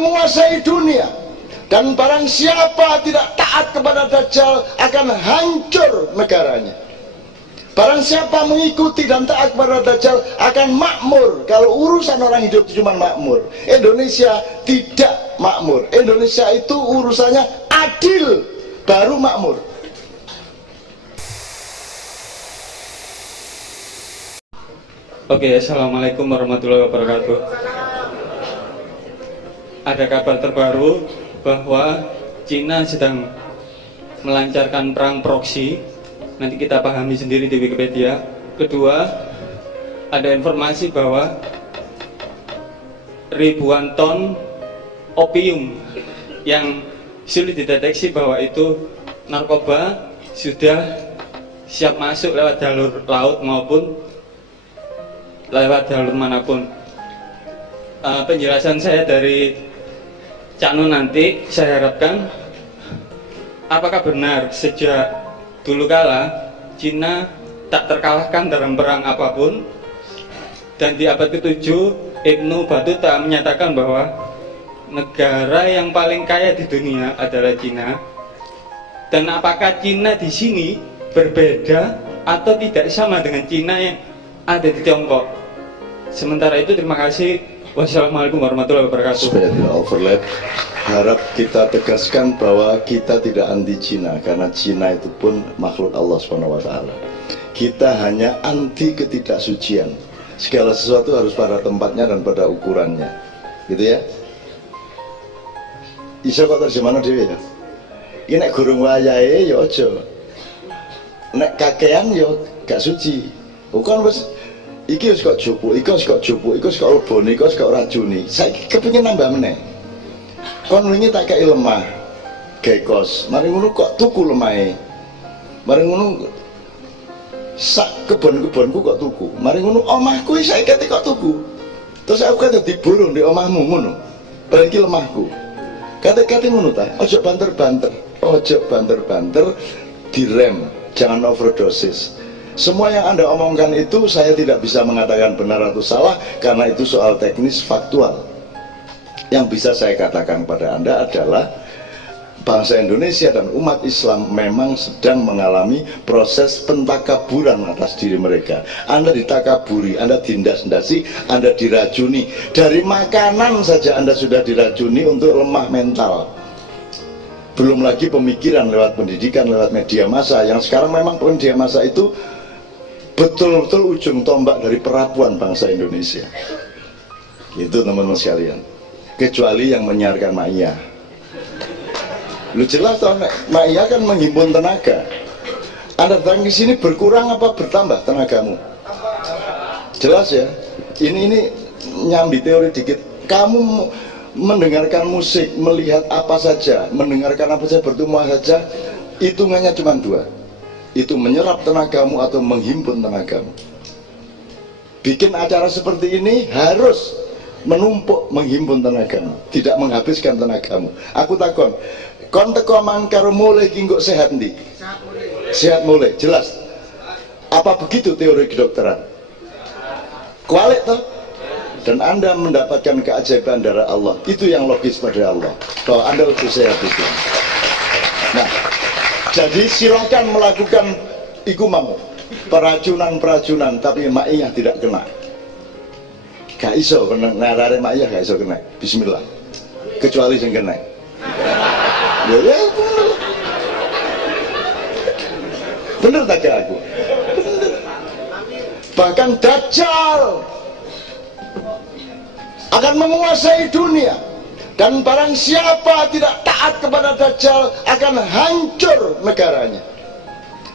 menguasai dunia, dan barang siapa tidak taat kepada Dajjal akan hancur negaranya. Barang siapa mengikuti dan taat kepada Dajjal akan makmur. Kalau urusan orang hidup itu cuma makmur. Indonesia tidak makmur. Indonesia itu urusannya adil baru makmur. Oke, assalamualaikum warahmatullahi wabarakatuh. Ada kabar terbaru bahwa Cina sedang melancarkan perang proksi. Nanti kita pahami sendiri di Wikipedia. Kedua, ada informasi bahwa ribuan ton opium yang sulit dideteksi bahwa itu narkoba sudah siap masuk lewat jalur laut maupun lewat jalur manapun. Penjelasan saya dari Cak Nun nanti, saya harapkan apakah benar sejak dulu kala Cina tak terkalahkan dalam perang apapun, dan di abad ke-7 Ibnu Battuta menyatakan bahwa negara yang paling kaya di dunia adalah Cina, dan apakah Cina di sini berbeda atau tidak sama dengan Cina yang ada di Tiongkok? Sementara itu, terima kasih. Wassalamualaikum warahmatullahi wabarakatuh. Supaya tidak overlap, harap kita tegaskan bahwa kita tidak anti Cina, karena Cina itu pun makhluk Allah SWT. Kita hanya anti ketidaksucian. Segala sesuatu harus pada tempatnya dan pada ukurannya, gitu ya. Iso kok terjemahno dhewe ya. Iki nek gurung wayahe ya aja. Nek kakean ya gak suci. Bukan wis iki wis kok jupuk, iki wis kok jupuk, iki wis kok lebone, iki wis kok racuni. Saiki kepengin nambah meneh. Kon wingi tak kei lemah. Gekos. Mari ngono kok tuku lemahe. Mari ngono sak kebon-kebonku kok tuku. Mari ngono omahku saiki kok tuku. Terus aku kate diburung di omahmu ngono. Bareng iki lemahku. Kate-kate ngono ta. Ojo banter-banter. Ojo banter-banter, direm, jangan overdosis. Semua yang Anda omongkan itu saya tidak bisa mengatakan benar atau salah, karena itu soal teknis faktual. Yang bisa saya katakan pada Anda adalah bangsa Indonesia dan umat Islam memang sedang mengalami proses pentakaburan atas diri mereka. Anda ditakaburi, Anda diindas-indasi, Anda diracuni. Dari makanan saja Anda sudah diracuni untuk lemah mental. Belum lagi pemikiran lewat pendidikan, lewat media massa, yang sekarang memang media massa itu betul-betul ujung tombak dari perapuan bangsa Indonesia. Itu teman-teman sekalian. Kecuali yang menyiarkan Ma'iyah. Lu jelas toh, Ma'iyah kan menghimpun tenaga. Anda datang ke sini berkurang apa bertambah tenagamu? Jelas ya. Ini nyambi teori dikit. Kamu mendengarkan musik, melihat apa saja, mendengarkan apa saja, bertumbuh saja, hitungannya cuma dua. Itu menyerap tenagamu atau menghimpun tenagamu. Bikin acara seperti ini harus menumpuk menghimpun tenagamu, tidak menghabiskan tenagamu. Aku takon, kon teko mangkar mulai kinggo sehat ndi? Sehat mulai, jelas. Apa begitu teori kedokteran? Kualik toh? Dan Anda mendapatkan keajaiban dari Allah. Itu yang logis pada Allah, bahwa Anda lebih sehat itu. Nah, jadi silakan melakukan ikumamu, peracunan-peracunan, tapi Ma'iyah tidak kena. Gak iso kena, narare Ma'iyah gak iso kena. Bismillah. Kecuali yang kena. Ya, bener tak aku? Bener. Bahkan Dajjal akan menguasai dunia, dan barang siapa tidak taat kepada Dajjal akan hancur negaranya.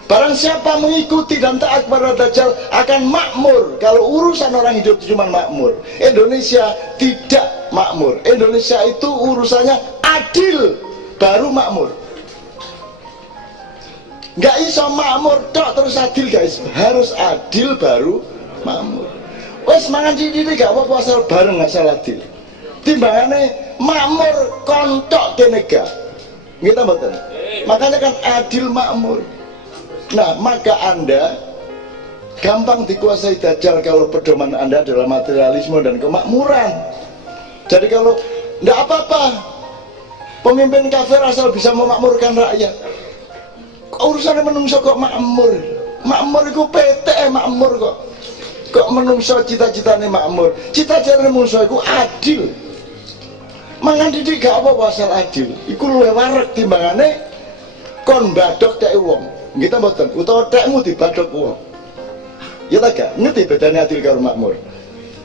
Barang siapa mengikuti dan taat kepada Dajjal akan makmur. Kalau urusan orang hidup itu cuma makmur. Indonesia tidak makmur. Indonesia itu urusannya adil baru makmur. Nggak iso makmur tok terus adil guys. Harus adil baru makmur. Wes mangan cilik gak apa-apa asal bareng asal adil. Timbangane makmur kontok kenega. Kita betul. Makanya kan adil makmur. Nah, maka Anda gampang dikuasai Dajjal kalau pedoman Anda adalah materialisme dan kemakmuran. Jadi kalau Nggak apa-apa. Pemimpin kafir asal bisa memakmurkan rakyat. Urusannya menungso kok makmur. Makmur itu PT makmur kok. Kok menungso cita-citanya makmur. Cita-citanya menungso itu adil. Mangan didik gak apa-apa asal adil. Iku luwih wareg timbangane kon badok tek wong. Kita mboten utawa tekmu dibadok wong. Ya tak gak? Ngerti bedanya adil karo makmur.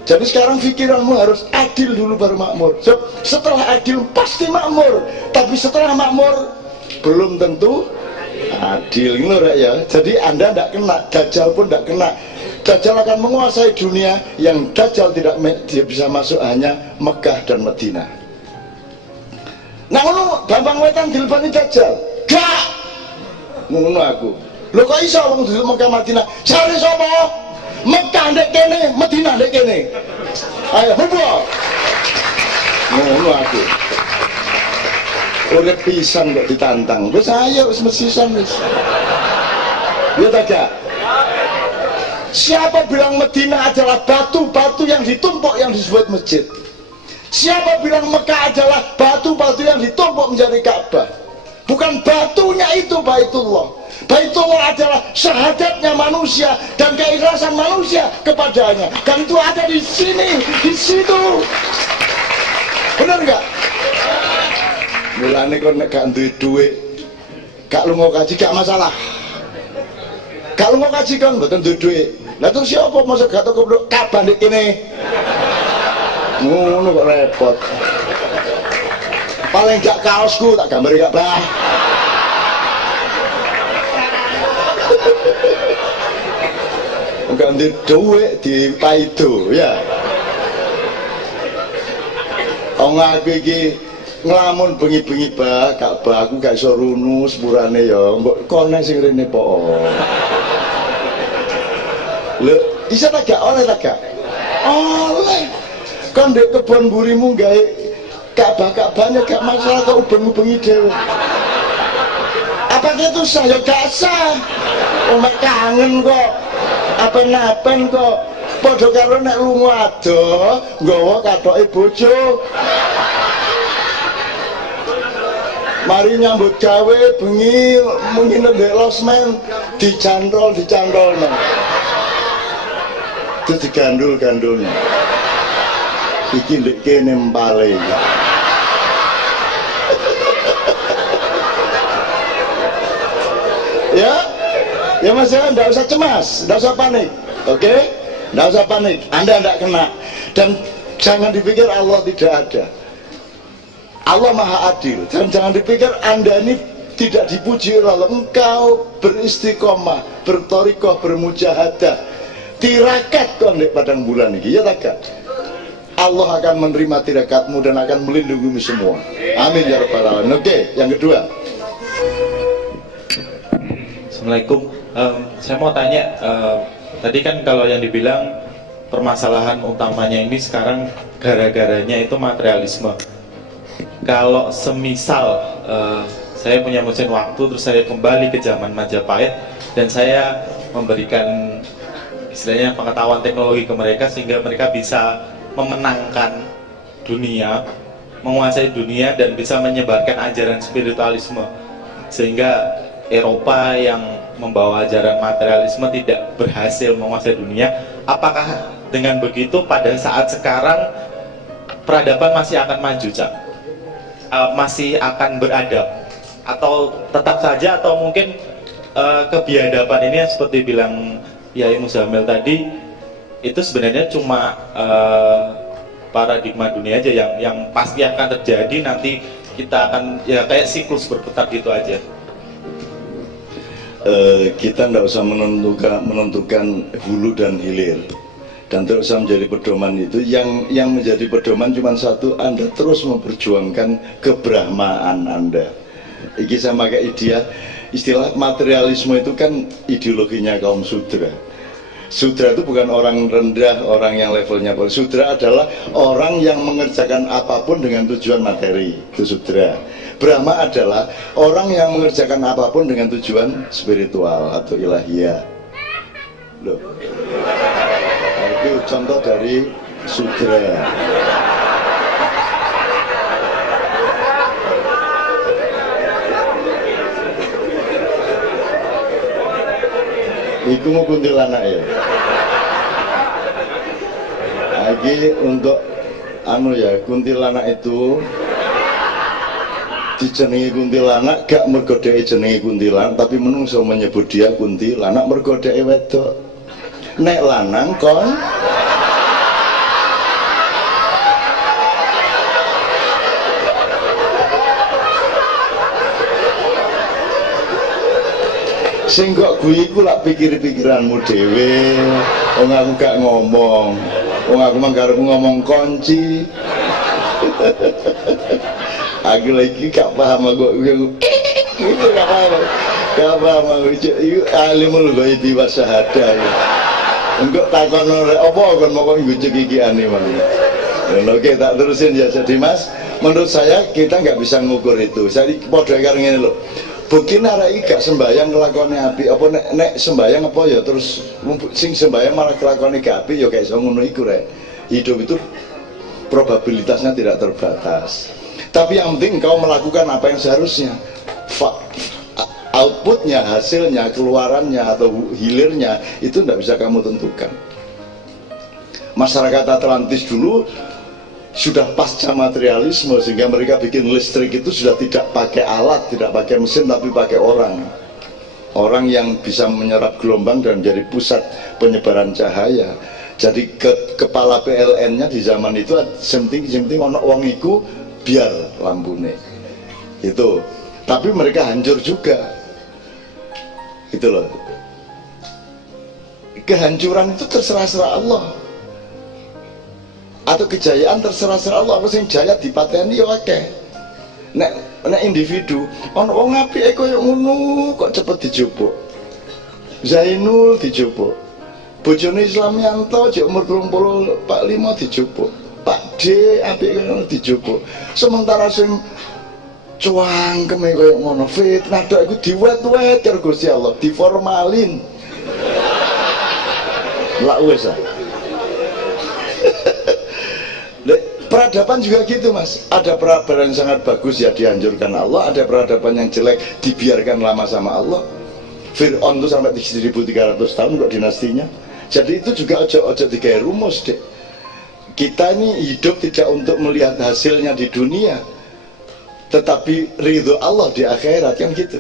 Jadi sekarang pikiranmu harus adil dulu baru makmur. So, setelah adil pasti makmur. Tapi setelah makmur belum tentu adil, ngerti ya. Jadi Anda tidak kena, Dajjal pun tidak kena. Dajjal akan menguasai dunia. Yang Dajjal tidak dia bisa masuk hanya Mekah dan Madinah. Nah ngono Bambang Wetan dilebani Dajjal. Gak. Ngono aku. Lho kok iso wong di Mekah Madinah? Sare sapa? Mekah ndek kene, Madinah ndek kene. Ayo hubung. Ngono aku. Urip pisan kok ditantang. Wis ayo wis mesisan wis. Ya tak gak? Siapa bilang Madinah adalah batu-batu yang ditumpuk yang disebut masjid? Siapa bilang Mekah adalah batu-batu yang ditumpuk menjadi Ka'bah? Bukan batunya itu Baitullah. Baitullah adalah syahadatnya manusia dan keikhlasan manusia kepadanya. Dan itu ada di sini, di situ. Benar nggak? Mulane kok nek gak duwe duit, gak lunga kaji gak masalah. Gak lunga kaji kan mboten duwe duit. Lah terus siapa masa gak tau keblok Ka'bah ndek kene? Ngono kok repot. Paling gak kaosku tak gambari Ka'bah. Ganti duit di paido ya. Wong aku iki nglamun bengi-bengi bah, Ka'bah aku gak iso runu sepurane ya. Mbok kone sing rene po. Lho, bisa tak gak oleh tak gak? Oleh. Kon ndek kebon burimu gawe Ka'bah-Ka'bahnya gak masalah kok ubeng-ubengi dhewe. Apa itu sah ya gak sah. Omek kangen kok. Apen-apen kok padha karo nek lunga ado nggawa kathoke bojo. Mari nyambut gawe bengi nginep ndek losmen dicantol-dicantolno. Itu digandul-gandulno. Iki ndek kene empale. Ya mas ya, tidak usah cemas, tidak usah panik, oke? Tidak usah panik, Anda tidak kena. Dan jangan dipikir Allah tidak ada. Allah maha adil. Dan jangan dipikir Anda ini tidak dipuji oleh Allah. Engkau beristiqomah, bertorikoh, bermujahadah, tirakat tuan di padang bulan ini, ya tak? Allah akan menerima tirakatmu dan akan melindungimu semua. Amin ya rabbal alamin. Oke, yang kedua. Assalamualaikum. Saya mau tanya, tadi kan kalau yang dibilang permasalahan utamanya ini sekarang gara-garanya itu materialisme. Kalau semisal saya punya mesin waktu terus saya kembali ke zaman Majapahit dan saya memberikan istilahnya pengetahuan teknologi ke mereka sehingga mereka bisa memenangkan dunia, menguasai dunia dan bisa menyebarkan ajaran spiritualisme sehingga Eropa yang membawa ajaran materialisme tidak berhasil menguasai dunia. Apakah dengan begitu pada saat sekarang peradaban masih akan maju, Cak? Masih akan beradab? Atau tetap saja atau mungkin kebiadaban ini yang seperti bilang Yai Muzamil tadi itu sebenarnya cuma paradigma dunia aja yang pasti akan terjadi, nanti kita akan ya kayak siklus berputar gitu aja. Kita tidak usah menentukan hulu dan hilir dan tidak usah menjadi pedoman itu. Yang menjadi pedoman cuma satu, Anda terus memperjuangkan kebrahmaan Anda. Ini sama kayak istilah materialisme itu kan ideologinya kaum sudra. Sudra itu bukan orang rendah, orang yang levelnya boleh. Sudra adalah orang yang mengerjakan apapun dengan tujuan materi, itu sudra. Brahma adalah orang yang mengerjakan apapun dengan tujuan spiritual atau ilahiyah. Loh. Nah, itu contoh dari sudra. Iku mau kuntilanak ya. Lagi untuk anu ya, kuntilanak itu dijenengi kuntilanak gak mergo dhek jenenge kuntilanak, tapi menungso menyebut dia kuntilanak mergo dhek wedok. Nek lanang kon sing kok guyu iku lak pikir-pikiranmu dhewe. Wong aku gak ngomong. Wong aku mah karepku ngomong kunci. Aku lagi gak paham aku. Itu gak paham. Gak paham aku. Iku alimul ghaibi wa syahadah. Engko takon ora apa kon moko nggo cekikiane man. Oke, tak terusin ya. Jadi Mas, menurut saya kita nggak bisa ngukur itu. Saya padha karo ngene lho. Bukti narai gak sembayang kelakuannya api apa nek sembayang apa ya terus sing sembayang malah kelakuannya gak api ya kayak iso ngono iku rek. Hidup itu probabilitasnya tidak terbatas. Tapi yang penting kau melakukan apa yang seharusnya. Outputnya, hasilnya, keluarannya atau hilirnya itu tidak bisa kamu tentukan. Masyarakat Atlantis dulu sudah pasca materialisme sehingga mereka bikin listrik itu sudah tidak pakai alat, tidak pakai mesin tapi pakai orang yang bisa menyerap gelombang dan menjadi pusat penyebaran cahaya. Jadi kepala PLN-nya di zaman itu penting ono wong iku biar lambune itu, tapi mereka hancur juga itu loh. Kehancuran itu terserah Allah, atau kejayaan terserah Allah. Apa sing jaya dipateni ya akeh. Nek individu ana wong apike koyo ngono kok cepet dijupuk. Zainul dijupuk. Bojone Islamianto jek umur 25 dijupuk. Pak D apike koyo ngono dijupuk. Sementara sing cuangkeme koyo ngono fitnah tok iku diwet-wet karo Gusti Allah, diformalin. Lah wis ah. Peradaban juga gitu Mas, ada peradaban yang sangat bagus ya dianjurkan Allah, ada peradaban yang jelek dibiarkan lama sama Allah. Fir'aun itu sampai 1300 tahun kok dinastinya. Jadi itu juga ojo digawe rumus deh. Kita ini hidup tidak untuk melihat hasilnya di dunia, tetapi ridho Allah di akhirat, kan gitu.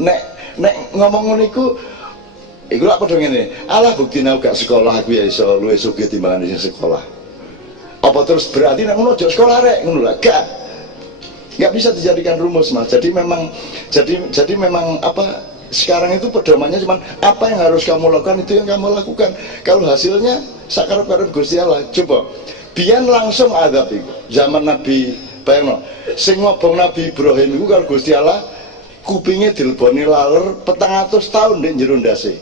Nek ngomong niku iku lak padha ngene, alah buktine aku gak sekolah aku ya iso luwih sugih timbangan sing sekolah. Apa terus berarti nek ngono aja sekolah rek ngono lah, gak bisa dijadikan rumus Mas. Jadi memang apa sekarang itu pedomannya cuman apa yang harus kamu lakukan itu yang kamu lakukan. Kalau hasilnya sakarep-karep Gusti Allah. Coba biyen langsung azab iku zaman Nabi bayangno sing ngobong Nabi Ibrahim iku karo Gusti Allah kupinge dileboni laler 400 tahun ndek njero ndase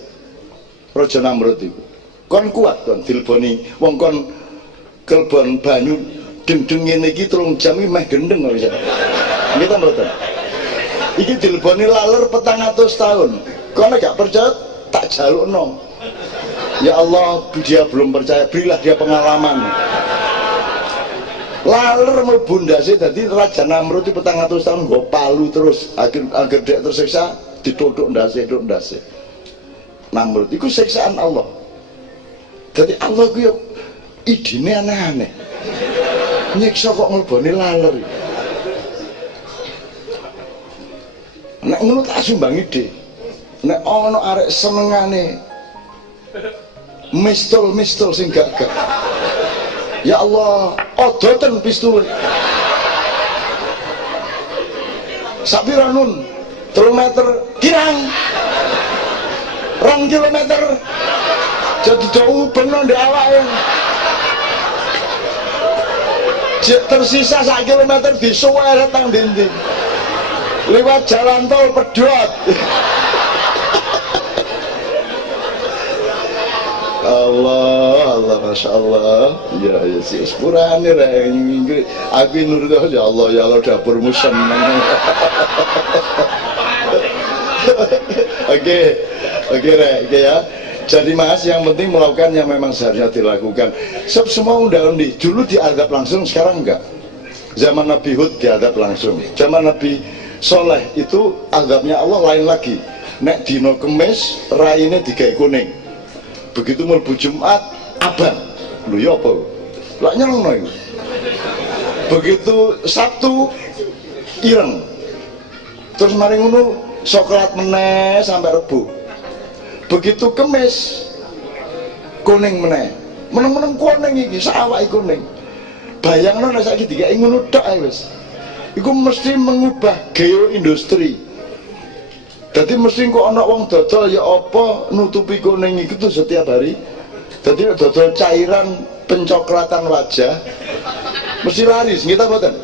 Raja Namrud iku. Kon kuat kon dileboni wong kon kelbon banyu deng-deng ngene iki 3 jam iki meh gendeng kok bisa. Nggih ta mboten? Iki dileboni laler 400 tahun. Kono gak percaya tak jalukno. Ya Allah, dia belum percaya, berilah dia pengalaman. Laler mlebu ndase dadi Raja Namrud 400 tahun nggo palu terus agar dia tersiksa ditodok ndase. Namrud iku siksaan Allah. Jadi Allah ku yo idine aneh-aneh. Nyiksa kok ngleboni laler. Nek ngono tak sumbang ide. Nek ana arek senengane mistol sing gak. Ya Allah, odoten pistule. Sapira nun? 3 meter kirang. 2 kilometer. Jadi jauh penuh di awake. Tersisa 1 kilometer disuweret nang dinding. Lewat jalan tol pedot. Allah, Masya Allah. Ya sih, sepurane rek. Aku nurut ya Allah dapurmu seneng. Oke rek, ya. Jadi Mas, yang penting melakukan yang memang seharusnya dilakukan. Semua undang-undang dulu diadab langsung, sekarang enggak. Zaman Nabi Hud diadab langsung. Zaman Nabi Soleh itu adabnya Allah lain lagi. nek dino Kemis raine digawe kuning. Begitu mlebu Jumat abang. Lho ya apa? Lak nyenengno iku. Begitu Sabtu ireng. Terus mari ngono coklat meneh sampai Rebo. Begitu Kemis kuning meneh. Meneng-meneng kuning iki, sawake kuning. Bayangno nek saiki digawe ngono tok ae wis. Iku mesti mengubah geoindustri. Jadi mesti kok ana wong dodol ya apa nutupi kuning itu tuh setiap hari. Jadi dodol cairan pencoklatan wajah mesti laris, kita boten.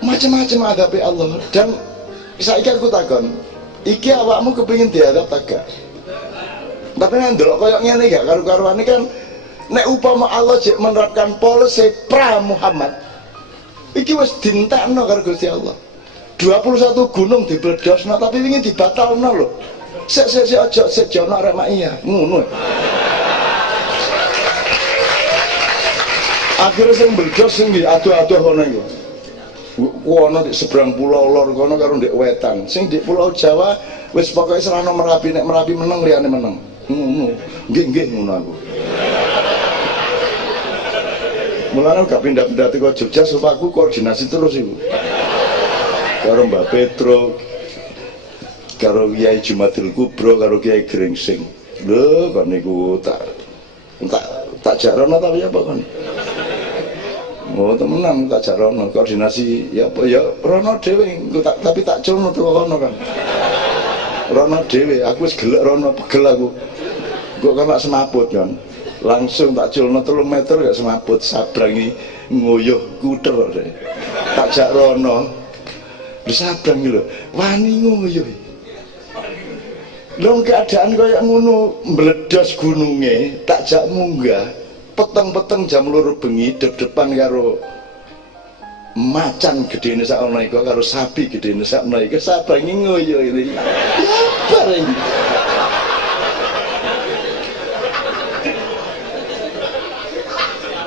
Macam-macam adabe Allah. Dan saiki aku takon, iki awakmu kepengin diadab tak gak? Tapi nek ndelok koyo ngene gak karu-karuane kan nek upama Allah jek menerapkan polisi pra Muhammad iki wis dintekno karo Gusti Allah. 21 gunung dibledosno tapi wingi dibatalno lho. Sik aja sik jono arek mak iya, ngono. Akhirnya sing mbledos sing adu-adu kono iku. Kono di seberang pulau lor kono karo ndek wetan. Sing di Pulau Jawa wis pokoke serana Merapi, nek Merapi meneng liyane meneng. Ngono. Nggih ngono aku. Mulane gak pindah-pindah teko Jogja supaya aku koordinasi terus iku. Karo Mbak Petro, karo Kiai Jumadil Kubro, karo Kiai Grengsing. Lho kon niku tak jarono tapi apa kon? Oh temenan tak jarono koordinasi ya apa ya rono dhewe tapi tak culno tuh kono kan. Rono dhewe aku wis gelek rono pegel aku. Kok kan semaput kan. Langsung tak culno 3 meter gak semaput sabrangi nguyuh kuter deh. Tak jak rono. Wis sabrang iki lho, wani nguyuh. Lho keadaan kaya ngono mbledos gununge, tak jak munggah, peteng-peteng jam 2 bengi depan karo macan gedene sakno iku karo sapi gedene sakno iku sabrangi nguyuh ini. Ya bareng.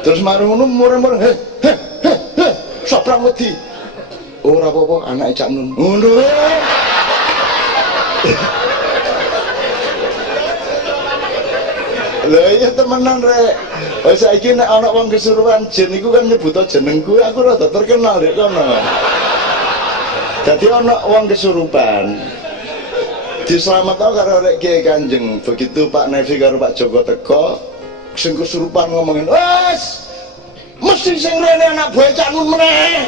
Terus mari ngono mureng-mureng sabrang wedi. Ora apa-apa anake Cak Nun. Ngono. Lha iya temenan rek. Wis saiki nek ana wong kesurupan jin iku kan nyebuto jenengku, aku rada terkenal rek kono. Dadi ana wong kesurupan. Diselametno karo rek Kiai Kanjeng. Begitu Pak Nevi karo Pak Joko teko, sing kesurupan ngomongin, "Wes, mesti sing rene anak buah Cak Nun meneh."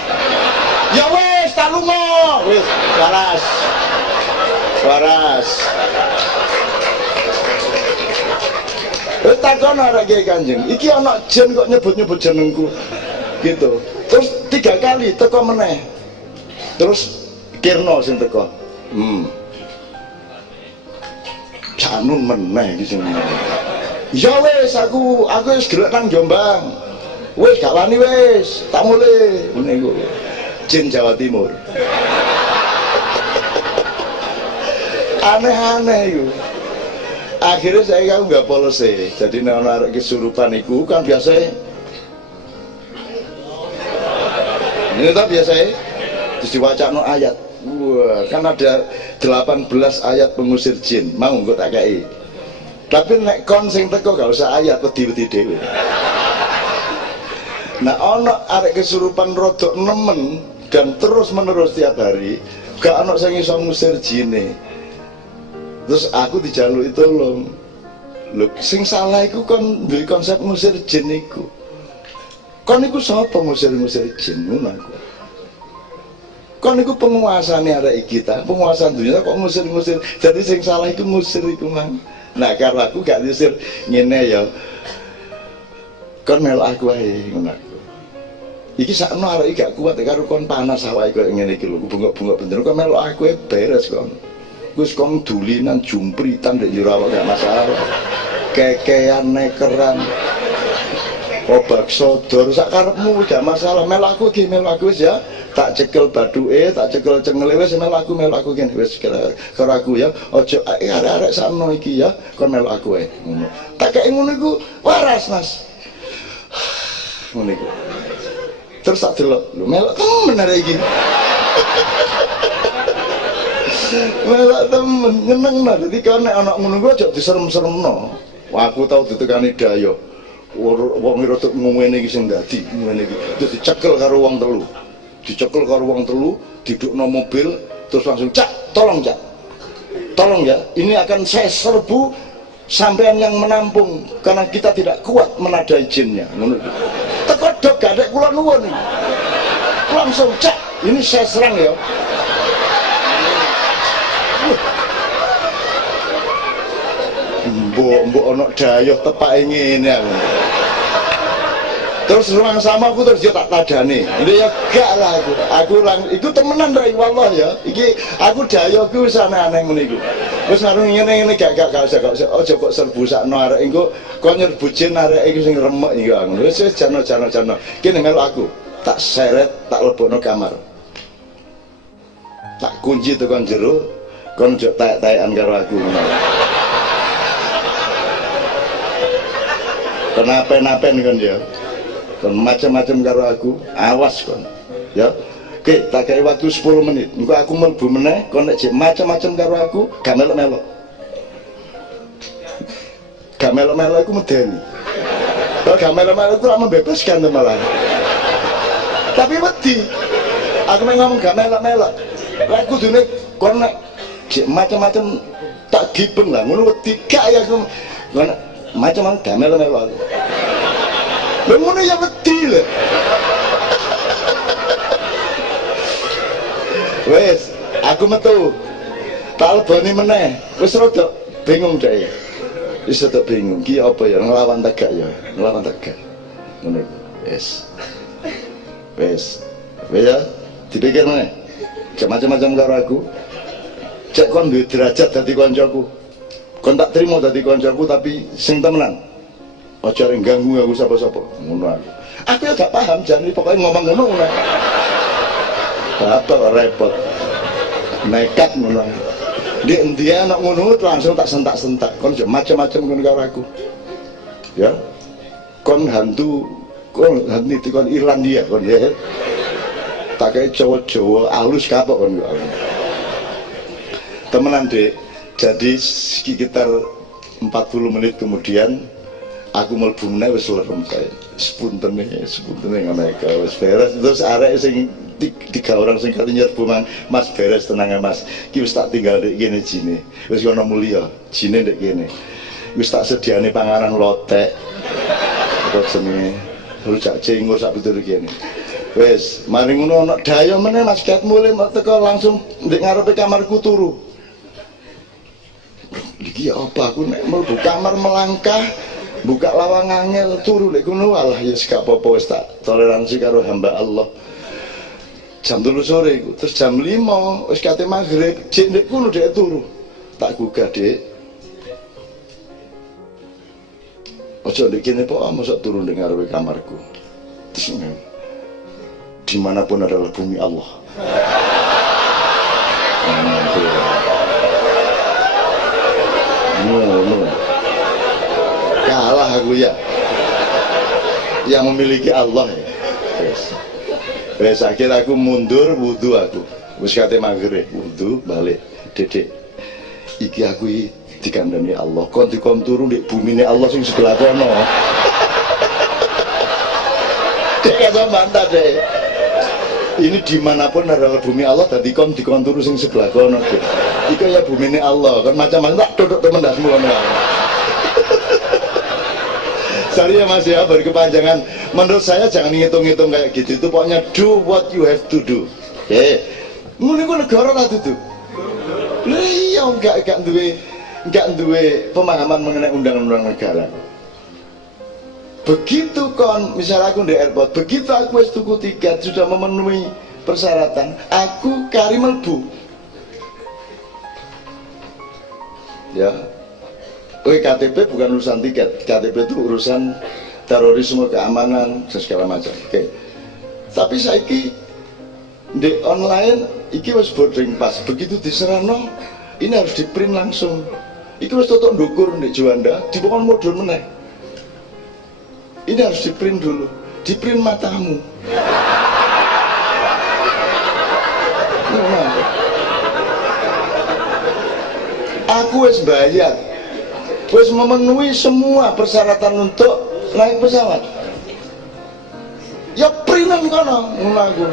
Ya wes, tak lunga. Wes, waras. Wes takon arek Kiai Kanjeng, iki ana jin kok nyebut-nyebut jenengku. Gitu. Terus 3 kali teko meneh. Terus Kirno sing teko. Cak Nun meneh iki sing. Ya wes aku wis gelek nang Jombang. Wes gak wani wes, tak mulai ngene iku. Jin Jawa Timur. Aneh-aneh itu. Akhirnya saya kan nggak polisi. Jadi nek kesurupan itu kan biasa. Ini tak biasa. Terus diwacana ayat. Wah, kan ada 18 ayat pengusir jin. Mau nggak tak kei. Tapi nek kon sing teko gak usah ayat, wedi-wedi dhewe. Nah, ono arek kesurupan rodok nemen dan terus menerus tiap hari, gak ono sing iso ngusir jine. Terus aku dijaluki tolong. Lho, sing salah iku kon duwe konsep ngusir jin iku. Kon iku sapa ngusir-ngusir jin ngono aku. Kon iku penguasane arek kita, penguasa dunia kok ngusir-ngusir. Jadi sing salah iku ngusir iku mang. Nah, kalau aku gak ngusir ngene ya. Kon melok aku ae ngono. Iki sakno arek gak kuat karo kon panas awake koyo ngene iki lho, bungok-bungok bener kok melok aku beres kon. Wis kon dulinan jumpritan ndek yo awak gak masalah. Kekean nekeran. Obak sodor sak karepmu gak masalah, melok aku ki melok aku wis ya. Tak cekel baduke, tak cekel cengele wis melok aku kene wis karo aku ya. Aja arek-arek sakno iki ya, kon melok aku ae ngono. Tak kek ngono iku waras, Mas. Ngono iku. Terus tak delok, lho melok temen arek iki. Melok temen nyenengno. Dadi kon nek ana ngono kuwi aja diserem-seremno. Aku tau ditekani Dayo. Wong rada ngene iki sing dadi ngene iki. Terus dicekel karo wong telu. Dicekel karo wong telu, didukno mobil, terus langsung Cak, tolong Cak. Tolong ya, ini akan saya serbu sampean yang menampung karena kita tidak kuat menadai jinnya. Teko dok gak ada kula nuwun. Langsung Cak, ini saya serang ya. Mbok ono Dayo tepake ngene aku. Terus ruang sama aku terus dia tak tadane. Ini ya gak lah aku iku temenan ra wallah ya. Iki aku Dayo ku wis aneh-aneh ngene iku. Wis ngarung ngene gak usah aja kok serbu sakno arek engko kok nyerbu jin arek iki sing remek iki aku. Wis jano. Kene melok aku. Tak seret, tak lebokno kamar. Tak kunci tekan jero, kon njok taek-taekan karo aku ngono. Kenapa-napa kon ya. Kon macam-macam karo aku, awas kon. Ya. Oke, tak kei waktu 10 menit. Engko aku mlebu meneh, kon nek jek macam-macam karo aku, gak melok-melok. Gak melok-melok aku medeni. Kalau gak melok-melok aku lak membebaskan malah. Tapi wedi. Aku ngomong gak melok-melok. Lah kudune kon nek jek macam-macam tak gibeng lah, ngono wedi gak ya aku. Macam-macam gak melok-melok. Lha ngono ya wedi lho. Wes, aku metu. Tak leboni meneh. Wis rada bingung deh. Wis rada bingung. Ki apa ya nglawan tegak ya? Nglawan tegak. Ngono iku. Wes. Wes ya, dipikir meneh. Macam-macam karo aku. Cek kon duwe derajat dadi kancaku. Kon tak terima dadi kancaku tapi sing temenan. Aja ring ganggu aku sapa-sapa. Ngono aku. Aku ya gak paham jane pokoke ngomong ngono. Apa kok repot. Nekat ngono. Ndek endi ana ngono langsung tak sentak-sentak. Kon yo macam-macam ngono karo aku. Ya. Kon hantu kon Irlandia kon ya. Tak kayak Jawa-Jawa alus kapok kon. Temenan Dek. Jadi sekitar 40 menit kemudian aku mlebu meneh wis lerem kae. Sepuntene ngono iku wis beres. Terus arek sing 3 orang sing kate nyerbu Mas beres tenang ya Mas. Ki wis tak tinggal ndek kene jine. Wis ana mulya, jine ndek kene. Wis tak sediane panganan lotek. Kok jenenge rujak cingur sak pitur kene. Wis, mari ngono ana Dayo meneh Mas Gat mulih teko langsung ndek ngarepe kamarku turu. Iki apa aku nek mlebu kamar melangkah buka lawang angel turu lek ngono alah ya gak apa-apa wis tak toleransi karo hamba Allah. Jam 3 sore iku terus jam 5 wis kate maghrib jek ndek kono dhek turu. Tak gugah Dik. Ojo ndek kene po mosok turu ndek ngarepe kamarku. Terus dimanapun adalah bumi Allah. No. Kalah aku ya. Yang memiliki Allah ya. Wes akhir aku mundur wudu aku. Wis kate maghrib wudu balik. Dedek. Iki aku dikandani Allah. Kon dikon turu ndek bumine Allah sing sebelah kono. Dek ya bantah dek. Ini dimanapun adalah bumi Allah tadi kon dikon turu sing sebelah kono dek. Iku ya bumine Allah, kan macam-macam tak duduk temen dasmu ngono. Sorry ya Mas ya, berkepanjangan. Menurut saya jangan ngitung-ngitung kayak gitu. Itu pokoknya do what you have to do. Oke. Ngono iku negara ta dudu. Lah iya enggak duwe pemahaman mengenai undang-undang negara. Begitu kon, misalnya aku di airport, begitu aku wis tuku tiket sudah memenuhi persyaratan, aku kari melbu. Ya, KTP bukan urusan tiket, KTP itu urusan terorisme, keamanan, segala macam. Oke. Tapi saiki di online, iki wis boarding pass, begitu diserano, ini harus di print langsung. Iki wis tutuk ndukur di Juanda, dipokon modul meneh. Ini harus di print dulu, di print matamu. Aku wis bayar, wis memenuhi semua persyaratan untuk naik pesawat. Ya prinan kono ngono aku.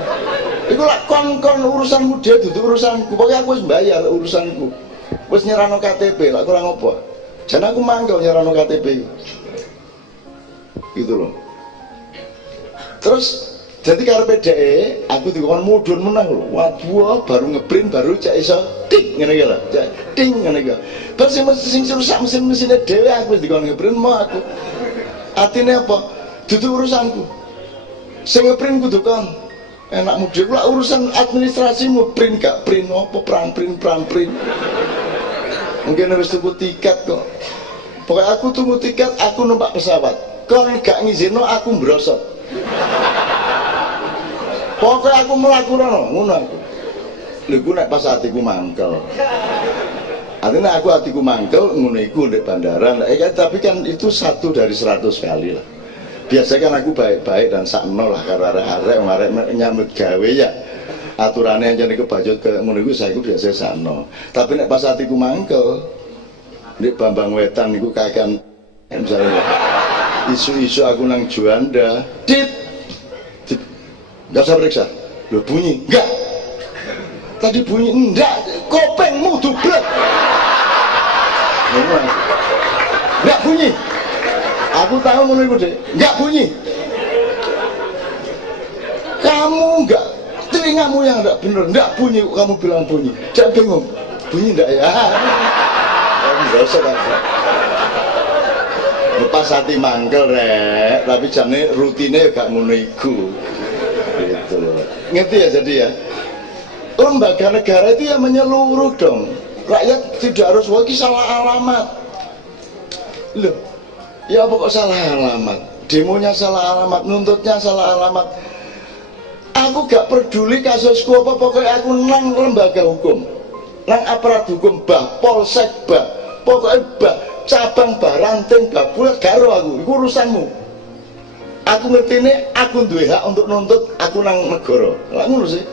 Iku lak kon urusanmu dia dudu urusanku. Pokoknya aku wis bayar urusanku. Wis nyerano KTP, lak kurang apa. Jan aku mangkel nyerano KTP. Gitu loh. Terus jadi karepe dhek aku dikon mudhun menang lho. Waduh, baru ngeprint baru cek iso tik ngene iki lho. Cek ting ngene iki. Terus sing rusak mesin-mesine dhewe aku wis dikon ngeprint mau aku. Atine apa? Dudu urusanku. Sing ngeprint kudu kon. Enakmu dhewe lah urusan administrasimu, print gak print apa perang print. Mungkin harus tuku tiket kok. Pokoknya aku tunggu tiket, aku numpak pesawat. Kon gak ngizino aku mbrosot. Pokoknya aku melakukan ngono aku. Lha ku nek pas atiku mangkel. Artinya aku hatiku mangkel ngono iku ndek bandara. Tapi kan itu 1 dari 100 kali lah. Biasanya kan aku baik-baik dan sakno lah karo arek-arek nyambut gawe ya. Aturannya yang jadi kebajut ke ngono iku saya biasa sakno. Tapi nek pas hatiku mangkel ndek Bambang Wetan niku kakean misalnya isu-isu aku nang Juanda, nggak usah periksa, lo bunyi, enggak, tadi bunyi, enggak, kopengmu dublek, enggak bunyi, aku tahu mau ikut deh, enggak bunyi, kamu enggak, telingamu yang enggak bener, enggak bunyi, kamu bilang bunyi, jangan bingung, bunyi enggak ya, kamu nggak usah kan. Lepas hati mangkel rek, tapi jane rutine gak ngono iku. Gitu loh. Ngerti ya jadi ya. Lembaga negara itu ya menyeluruh dong. Rakyat tidak harus waki salah alamat. Loh, ya apa kok salah alamat? Demonya salah alamat, nuntutnya salah alamat. Aku gak peduli kasusku apa, pokoknya aku nang lembaga hukum, nang aparat hukum, bah, polsek, bah, pokoknya bah, cabang baranting babulat karo aku, itu urusanmu. Aku ngerti ini, aku duwe hak untuk nuntut aku nang negara. Lah ngono sih.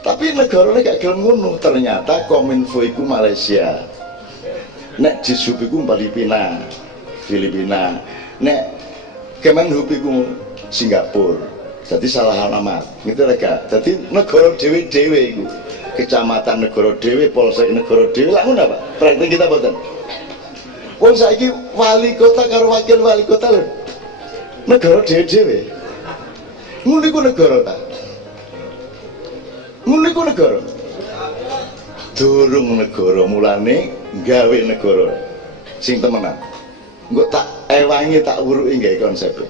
Tapi negarane gak gelem ngono. Ternyata Kominfo iku Malaysia. Nek Jisub iku Filipina. Nek Kemenhub iku Singapura. Jadi salah alamat. Gitu lega. Jadi negara dhewe-dhewe iku. Kecamatan negara dhewe, polsek negara dhewe. Lah ngono Pak. Praktek kita boten. Wong saiki wali kota karo wakil wali kota lho. Negara dhewe-dhewe. Ngono iku negara ta. Ngono iku negara. Durung negara mulane gawe negara. Sing temenan. Engko tak ewangi tak wuruki gawe konsepe.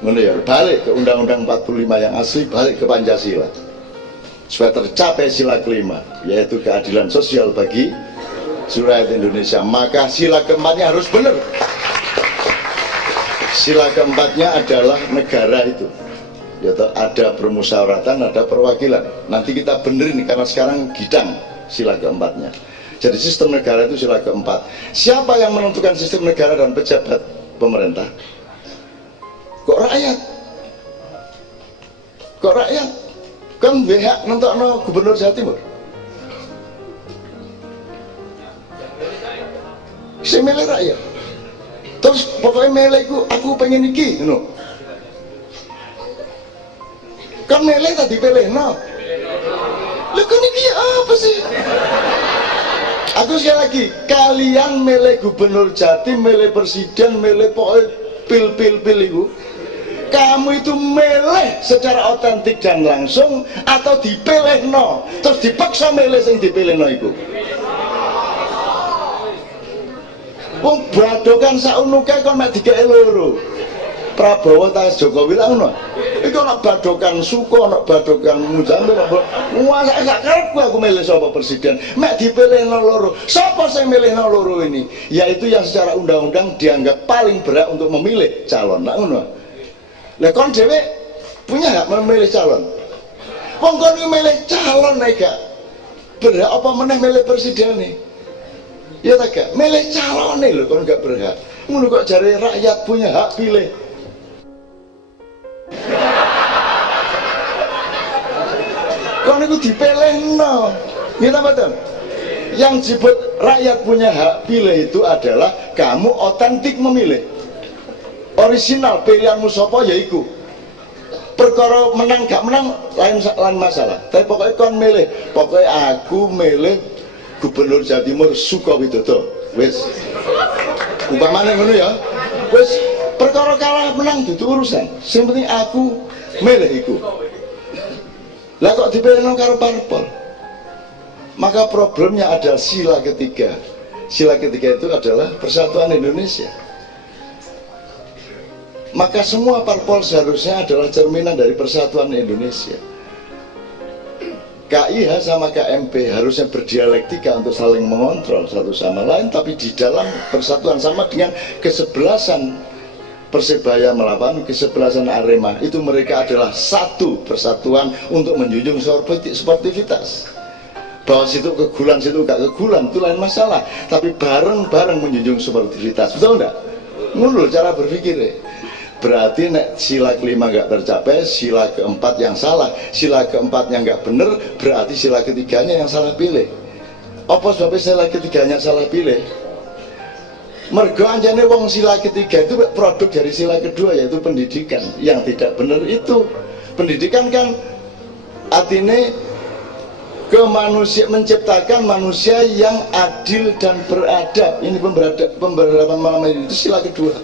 Ngono ya, balik ke Undang-Undang 45 yang asli, balik ke Pancasila. Supaya tercapai sila kelima, yaitu keadilan sosial bagi seluruh rakyat Indonesia, maka sila keempatnya harus benar. Sila keempatnya adalah negara itu, yaitu ada permusyawaratan, ada perwakilan. Nanti kita benerin karena sekarang gidang sila keempatnya. Jadi sistem negara itu sila keempat. Siapa yang menentukan sistem negara dan pejabat pemerintah? Kok rakyat? Kok rakyat? Kan BH nentokno gubernur Jawa Timur. Saya milih rakyat. Terus pokoknya milihku, aku pengen iki, no. Kan milih tadi pilih, no. Lu kan iki apa sih? Aku sekali lagi, kalian milih gubernur Jatim, milih presiden, milih pokoknya pil itu. Kamu itu milih secara otentik dan langsung atau dipilih, no. Terus dipaksa milih yang dipilih, no itu. Wong badokan saunuke kon mek dikeke loro. Prabowo ta Jokowi lah ngono. Iku ana badokan Suko, ana badokan Muzamil, nguasa sak karepku aku milih sapa presiden. Mek dipilihno loro. Sapa sing milihno loro ini? Yaitu yang secara undang-undang dianggap paling berat untuk memilih calon. Lah ngono. Lah kon dhewe punya hak memilih calon. Wong kon milih calon nek gak berat apa meneh milih presiden nih? Ya tak gak, milih calonnya loh kan gak berhak. Ngono kok jare rakyat punya hak pilih. Kon iku dipilihno. Nggih ta mboten? Yang disebut rakyat punya hak pilih itu adalah kamu otentik memilih. Original pilihanmu sapa ya iku. Perkara menang gak menang lain masalah. Tapi pokoknya kon milih. Pokoknya aku milih Gubernur Jawa Timur Sukowidodo. Wis. Umpamane ngono ya. Wis perkara kalah menang itu urusan. Sing penting aku milih iku. Lah kok dipilihno karo parpol? Maka problemnya adalah sila ketiga. Sila ketiga itu adalah persatuan Indonesia. Maka semua parpol seharusnya adalah cerminan dari persatuan Indonesia. KIH sama KMP harusnya berdialektika untuk saling mengontrol satu sama lain, tapi di dalam persatuan sama dengan kesebelasan Persebaya melawan kesebelasan Arema, itu mereka adalah satu persatuan untuk menjunjung sportivitas. Bahwa situ kegulan, situ gak kegulan, itu lain masalah, tapi bareng-bareng menjunjung sportivitas. Betul enggak? Ngono cara berpikir. Berarti nek sila kelima gak tercapai, sila keempat yang salah, sila keempat yang gak bener, berarti sila ketiganya yang salah pilih. Apa sebabnya sila ketiganya salah pilih? Mergo anjane wong sila ketiga itu produk dari sila kedua, yaitu pendidikan. Yang tidak benar itu pendidikan kan artinya menciptakan manusia yang adil dan beradab. Ini pemberadaban malam ini itu sila kedua.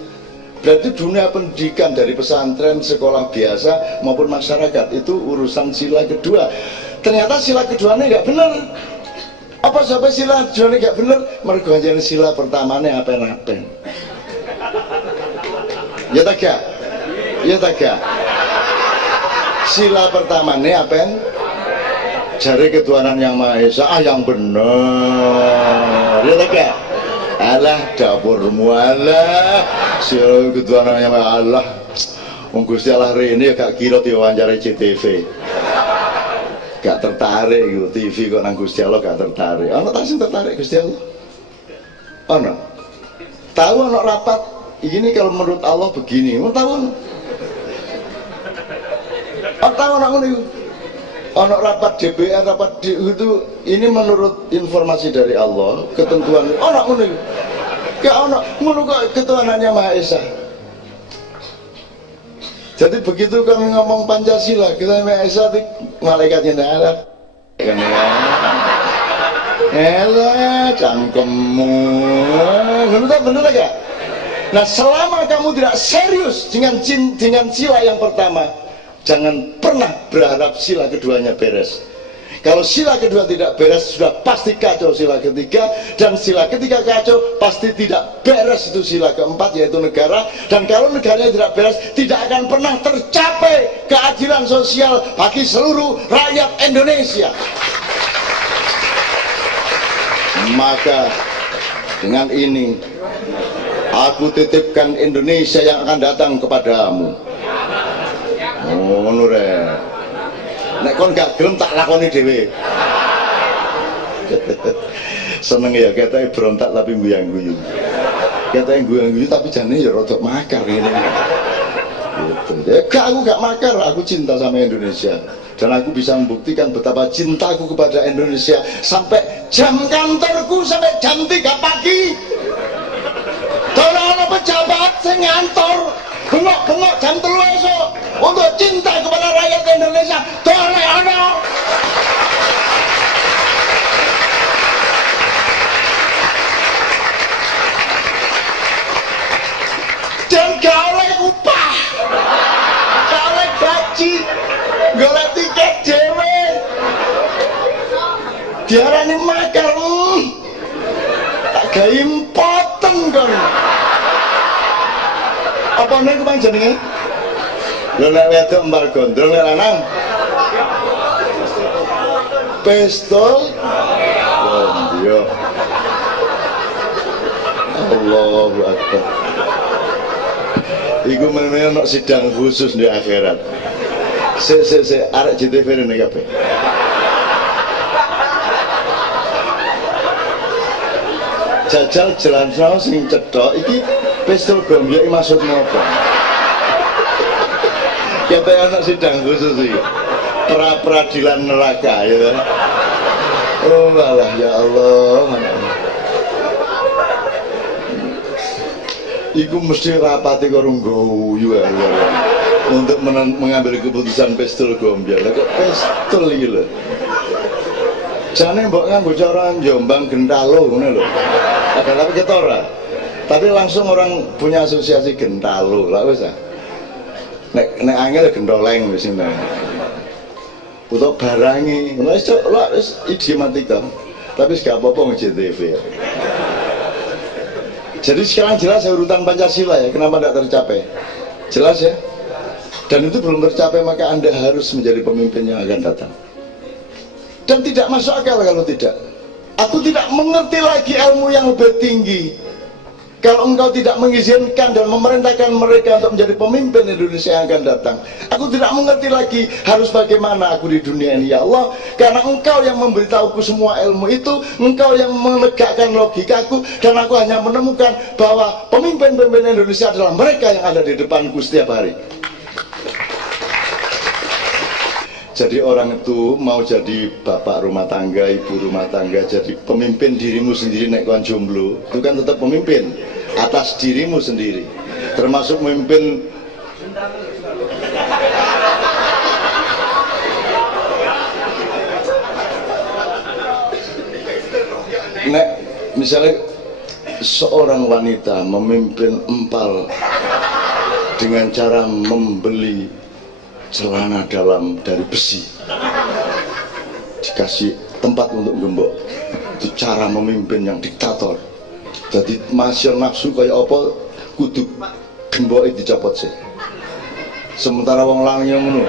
Berarti dunia pendidikan dari pesantren, sekolah biasa maupun masyarakat itu urusan sila kedua. Ternyata sila keduanya nggak benar. Apa sampai sila keduanya nggak benar? Mergo anjane sila pertamanya apen-apen. Ya tak gak? Ya tak gak? Sila pertamanya apen? Jari ketuhanan yang Maha Esa, yang benar. Ya tak gak? Alah dapurmu, alah sila ketuhanan yang Maha Allah. Wong Gusti Allah rene gak kira diwawancari CTV. Gak tertarik gitu, TV kok nang Gusti Allah gak tertarik. Ana tak sing tertarik Gusti Allah? Ana. Tahu ana rapat ini kalau menurut Allah begini. Mau tahu? Tahu ana ngono iku. Ana rapat DPR, rapat itu ini menurut informasi dari Allah, ketentuan. Ana ngono iku. Gak ana ngono kok ketuhanannya Maha Esa. Jadi begitu kan ngomong Pancasila, kita Maha Esa malaikatnya ndak ada. Kan ya. Elah cangkemmu. Bener gak? Nah, selama kamu tidak serius dengan sila yang pertama, jangan pernah berharap sila keduanya beres. Kalau sila kedua tidak beres, sudah pasti kacau sila ketiga, dan sila ketiga kacau, pasti tidak beres itu sila keempat, yaitu negara. Dan kalau negaranya tidak beres, tidak akan pernah tercapai keadilan sosial bagi seluruh rakyat Indonesia. Maka dengan ini aku titipkan Indonesia yang akan datang kepadamu. Oh, nure. Nek kon gak gelem tak lakoni dhewe. Seneng ya ketoke berontak tapi guyang-guyu. Ketoke guyang-guyu tapi jane ya rada makar ngene. Gitu. Ya aku gak makar, aku cinta sama Indonesia. Dan aku bisa membuktikan betapa cintaku kepada Indonesia sampai jam kantorku sampai jam 3 pagi. Ora ana pejabat sing ngantor bengok-bengok jam 3 esuk untuk cinta kepada rakyat Indonesia. Dole ana. Dan gak oleh upah, gak oleh gaji, golek tiket dhewe. Diarani makar. Tak gawe impoten kon. Apa nek kuwi jenenge? Lho nek wedok mbal gondrong nek lanang. Pistol. Oh, iya. Allahu Akbar. Iku meneh ana sidang khusus di akhirat. Se arek JTV rene kabeh. Jajal jalan sawo sing cedhok iki pistol gombyok maksudnya apa? Kita anak sidang khusus iki. Pra-peradilan neraka ya kan. Oh alah ya Allah. Iku mesti rapati karo ngguyu untuk mengambil keputusan pistol gombal. Lah kok pistol iki lho. Jane mbok nganggo cara Jombang Gentalo ngono lho. Tapi ketora. Tapi langsung orang punya asosiasi Gentalo. Lah wis ah. Nek angel gendoleng wis ngene. Untuk barangi, wis idiomatika. Tapi gak apa-apa nge-JTV ya. Jadi sekarang jelas ya urutan Pancasila ya, kenapa tidak tercapai? Jelas ya? Dan itu belum tercapai, maka Anda harus menjadi pemimpin yang akan datang. Dan tidak masuk akal kalau tidak. Aku tidak mengerti lagi ilmu yang lebih tinggi kalau engkau tidak mengizinkan dan memerintahkan mereka untuk menjadi pemimpin Indonesia yang akan datang. Aku tidak mengerti lagi harus bagaimana aku di dunia ini ya Allah, karena engkau yang memberitahuku semua ilmu itu, engkau yang menegakkan logikaku, dan aku hanya menemukan bahwa pemimpin-pemimpin Indonesia adalah mereka yang ada di depanku setiap hari. Jadi orang itu mau jadi bapak rumah tangga, ibu rumah tangga, jadi pemimpin dirimu sendiri nek kon jomblo, itu kan tetap pemimpin atas dirimu sendiri. Termasuk memimpin nek misalnya seorang wanita memimpin empal dengan cara membeli celana dalam dari besi, dikasih tempat untuk gembok. Itu cara memimpin yang diktator. Jadi masih nafsu kayak apa kudu gembok itu dicopot sih. Sementara wong lanang ngono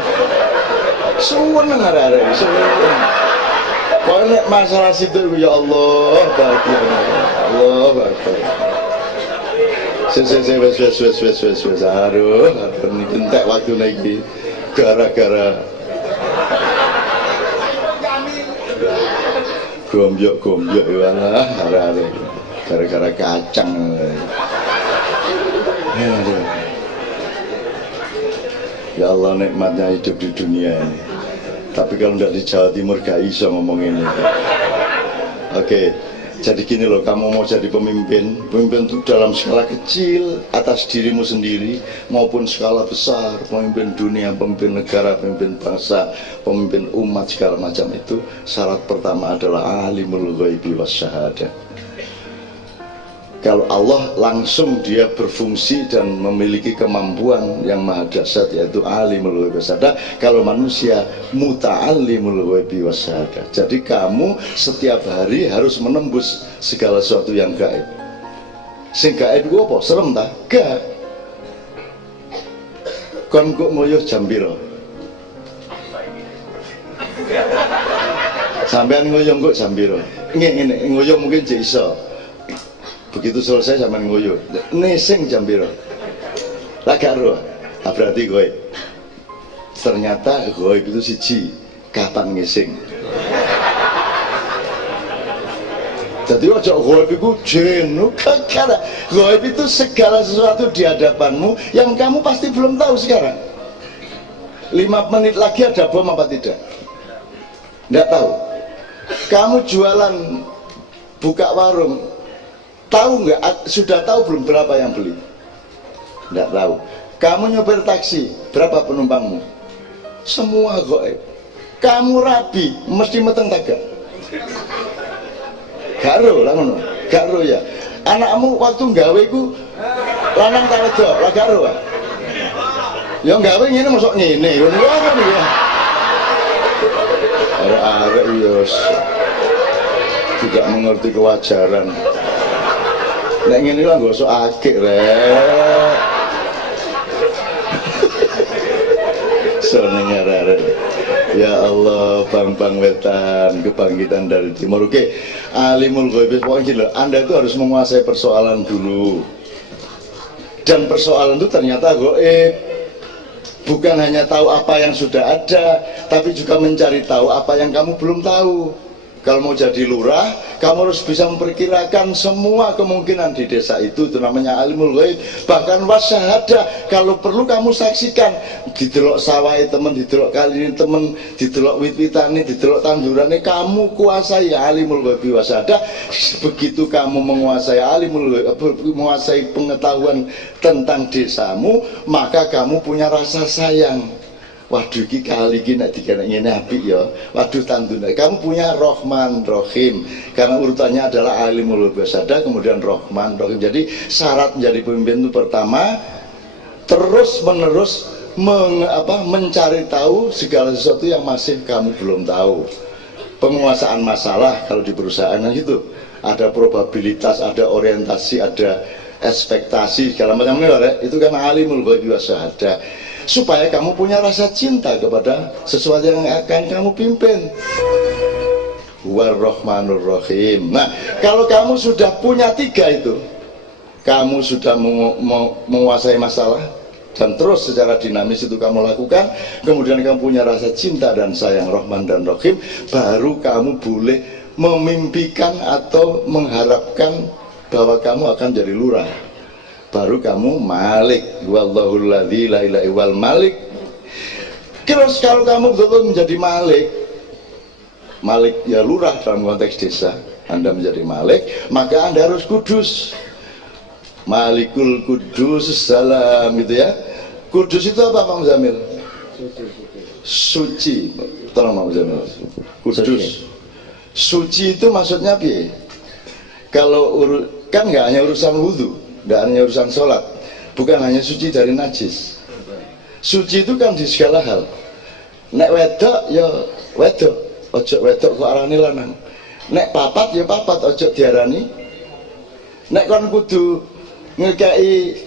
suweneng arek-arek suweneng. Pokoknya masalah situ ya Allah bahagia, Allah bahagia. Wes aduh niki entek waktu niki gara-gara gombyok walah arek-arek gara-gara kacang. Ya Allah nikmatnya hidup di dunia ini. Tapi kalau tidak di Jawa Timur gak iso ngomong ini. Oke, jadi gini loh, kamu mau jadi pemimpin itu dalam skala kecil atas dirimu sendiri maupun skala besar, pemimpin dunia, pemimpin negara, pemimpin bangsa, pemimpin umat segala macam itu. Syarat pertama adalah alimul ghaibi wasyahadah. Kalau Allah langsung dia berfungsi dan memiliki kemampuan yang maha dahsyat, yaitu alimul ghaibi wasyahadah. Kalau manusia muta'allimul ghaibi wasyahadah. Jadi kamu setiap hari harus menembus segala sesuatu yang gaib. Sing gaib ku apa? Serem ta? Gak. Kon kok ngoyo jam piro? Sampean ngoyo kok jam piro? Ngene ngoyo mungkin jek iso. Begitu selesai sampean ngoyo. Nesing jam piro? Lah gak ro. Berarti gaib. Ternyata gaib itu siji, kapan ngising. Jadi ojo gaib itu jenuh kakak. Gaib itu segala sesuatu di hadapanmu yang kamu pasti belum tahu sekarang. 5 menit lagi ada bom apa tidak? Tidak tahu. Kamu jualan, buka warung, tahu nggak? Sudah tahu belum berapa yang beli? Tidak tahu. Kamu nyopir taksi, berapa penumpangmu? Semua gaib. Kamu rabi, mesti meteng tagak. Garo lah ngono, garo ya. Anakmu waktu nggawe ku lanang ta wedok, lah garo ah. Ya nggawe ngene mosok ngene, ngono ya. Arek-arek yo tidak mengerti kewajaran. Nek ngene lah gosok akik rek. Seneng arek-arek. Ya Allah, bang-bang wetan, kebangkitan dari timur. Oke, alimul ghaib, pokoknya Anda itu harus menguasai persoalan dulu. Dan persoalan itu ternyata gaib. Bukan hanya tahu apa yang sudah ada, tapi juga mencari tahu apa yang kamu belum tahu. Kalau mau jadi lurah, kamu harus bisa memperkirakan semua kemungkinan di desa itu namanya alimul ghaib. Bahkan wasyahadah, kalau perlu kamu saksikan, didelok sawai temen, didelok kali ini temen, didelok wit-witane, didelok tandurane, kamu kuasai alimul ghaib wasyahadah. Begitu kamu menguasai alimul ghaib, menguasai pengetahuan tentang desamu, maka kamu punya rasa sayang. Waduh, iki kali iki nek dikene ngene apik ya. Waduh tandune. Kamu punya Rahman Rahim. Karena urutannya adalah alimul wasada, kemudian Rahman Rahim. Jadi syarat menjadi pemimpin itu pertama terus menerus mencari tahu segala sesuatu yang masih kamu belum tahu. Penguasaan masalah kalau di perusahaan itu ada probabilitas, ada orientasi, ada ekspektasi segala macam itu kan alimul wasada. Supaya kamu punya rasa cinta kepada sesuatu yang akan kamu pimpin. War-Rahmanur Rahim. Nah, kalau kamu sudah punya tiga itu, kamu sudah menguasai masalah dan terus secara dinamis itu kamu lakukan, kemudian kamu punya rasa cinta dan sayang Rahman dan Rahim, baru kamu boleh memimpikan atau mengharapkan bahwa kamu akan jadi lurah. Baru kamu malik, wallahul ladzi la ilaha illal malik. Terus kalau kamu betul-betul menjadi malik ya lurah dalam konteks desa, Anda menjadi malik, maka Anda harus kudus. Malikul kudus salam gitu ya. Kudus itu apa Pak Muzamil? Suci. Tolong Pak Muzamil. Kudus. Suci itu maksudnya apa? Kalau kan nggak hanya urusan wudhu, nggak hanya urusan sholat, bukan hanya suci dari najis. Suci itu kan di segala hal. Nek wedok ya wedok, ojo wedok kok arani lanang. Nek papat ya papat, ojo diarani. Nek kon kudu ngekei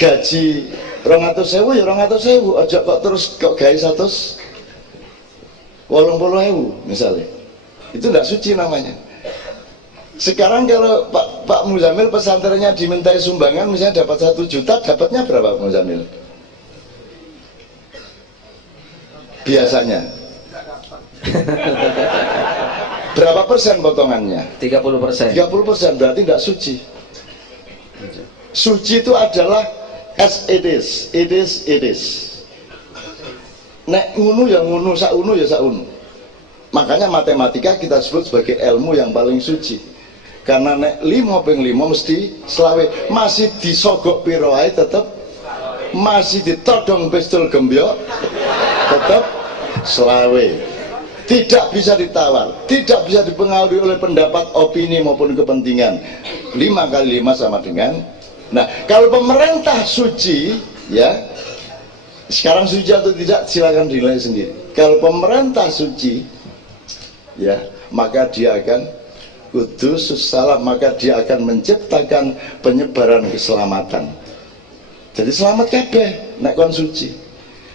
gaji 200.000 ya 200.000, ojo kok terus kok gawe 180.000 misalnya. Itu tidak suci namanya. Sekarang kalau Pak Muzamil pesantrennya dimintai sumbangan, misalnya dapat 1 juta, dapatnya berapa Pak Muzamil? Biasanya berapa persen potongannya? 30%. 30%, berarti tidak suci. Suci itu adalah as it is, it is, it is. Nek ngunu ya ngunu, saunu ya saunu. Makanya matematika kita sebut sebagai ilmu yang paling suci. Karena nek 5 × 5 mesti selawe, masih disogok piro ae tetep, masih ditodong pistol gembyok tetep selawe. Tidak bisa ditawar, tidak bisa dipengaruhi oleh pendapat, opini maupun kepentingan. 5 × 5 sama dengan. Nah, kalau pemerintah suci ya, sekarang suci atau tidak silakan dinilai sendiri. Kalau pemerintah suci ya, maka dia akan kudus salam, maka dia akan menciptakan penyebaran keselamatan. Jadi selamat kabeh nek kon suci.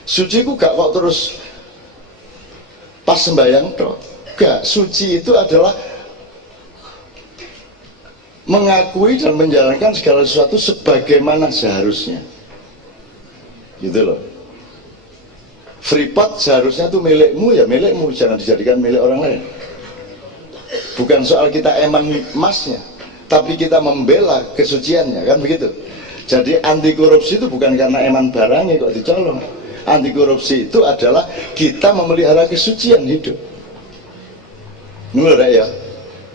Suci ku gak kok terus pas sembahyang toh. Gak, suci itu adalah mengakui dan menjalankan segala sesuatu sebagaimana seharusnya. Gitu loh. Freeport seharusnya itu milikmu ya milikmu, jangan dijadikan milik orang lain. Bukan soal kita eman emasnya, tapi kita membela kesuciannya, kan begitu. Jadi anti korupsi itu bukan karena eman barangnya kok dicolong. Anti korupsi itu adalah kita memelihara kesucian hidup. Ngono rek ya.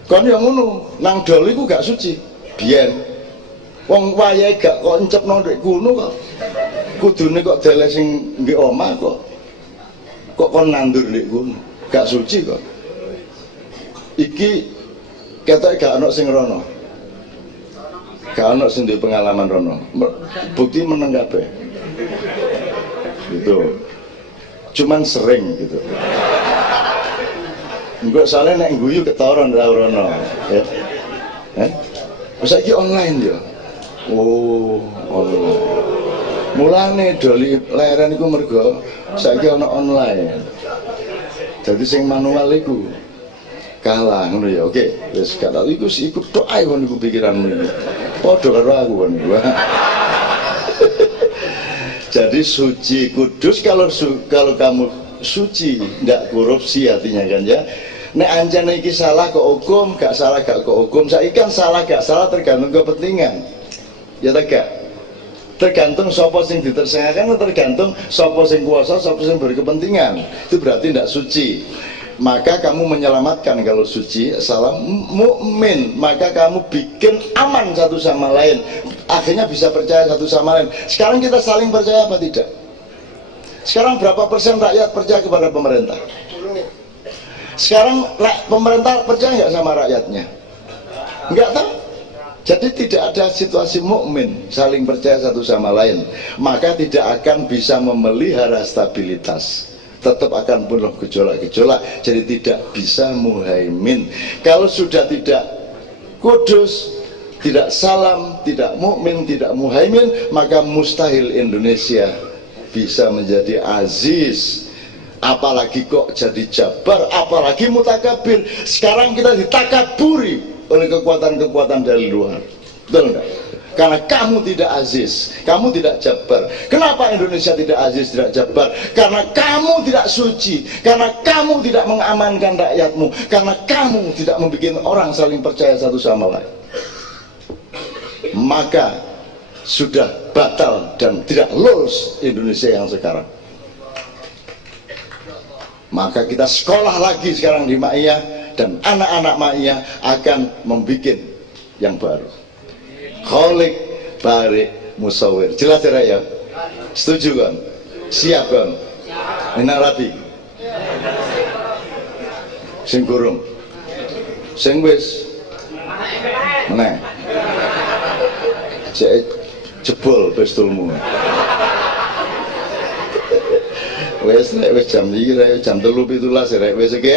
Kon yang ngono, nang dol iku gak suci. Biyen wong wayahe gak kok encepno ndek kuno kok. Kudune kok dele sing nggih omah kok. Kok kon nandur ndek kuno. Gak suci kok. Iki ketoke gak ono sing rono. Gak ono sing duwe pengalaman rono. Bukti meneng kabeh. Gitu. Cuman sering gitu. Enggak soalnya nek guyu ketoron ra rono, ya. Saiki online ya. Oh, online. Mulane doli leren iku mergo saiki ana online. Jadi sing manual iku kalah ngono ya. Oke, wis gak tau iku ikut tok ae kon iku pikiranmu iki. Padha karo aku kon iku. Jadi suci kudus kalau kamu suci, tidak korupsi artinya kan ya, Nek anjen iki salah kok hukum, gak salah gak kok hukum. Saiki kan salah gak salah tergantung kepentingan. Ya tak gak? Tergantung sapa sing ditersangkakan, tergantung sapa sing kuasa, sapa sing berkepentingan. Itu berarti tidak suci. Maka kamu menyelamatkan kalau suci, salah mukmin, maka kamu bikin aman satu sama lain. Akhirnya bisa percaya satu sama lain. Sekarang kita saling percaya apa tidak? Sekarang berapa persen rakyat percaya kepada pemerintah? Sekarang pemerintah percaya nggak sama rakyatnya? Nggak tahu. Jadi tidak ada situasi mukmin saling percaya satu sama lain, maka tidak akan bisa memelihara stabilitas. Tetap akan penuh gejolak-gejolak. Jadi tidak bisa muhaimin. Kalau sudah tidak kudus, tidak salam, tidak mukmin, tidak muhaimin, maka mustahil Indonesia bisa menjadi aziz. Apalagi kok jadi jabar, apalagi mutakabir. Sekarang kita ditakaburi oleh kekuatan-kekuatan dari luar. Betul enggak? Karena kamu tidak aziz, kamu tidak jabar. Kenapa Indonesia tidak aziz, tidak jabar? Karena kamu tidak suci, karena kamu tidak mengamankan rakyatmu, karena kamu tidak membuat orang saling percaya satu sama lain. Maka sudah batal dan tidak lulus Indonesia yang sekarang. Maka kita sekolah lagi sekarang di Ma'iyah, dan anak-anak Ma'iyah akan membuat yang baru. Kholik, barik, musawir. Jelas ya? Setuju kan? Siap kan? Enak rapi. Sing kurung, sing wis meneh. Cek jebol pistolmu. Wes jam 2 jam 3 jam 3:17 rek wis iki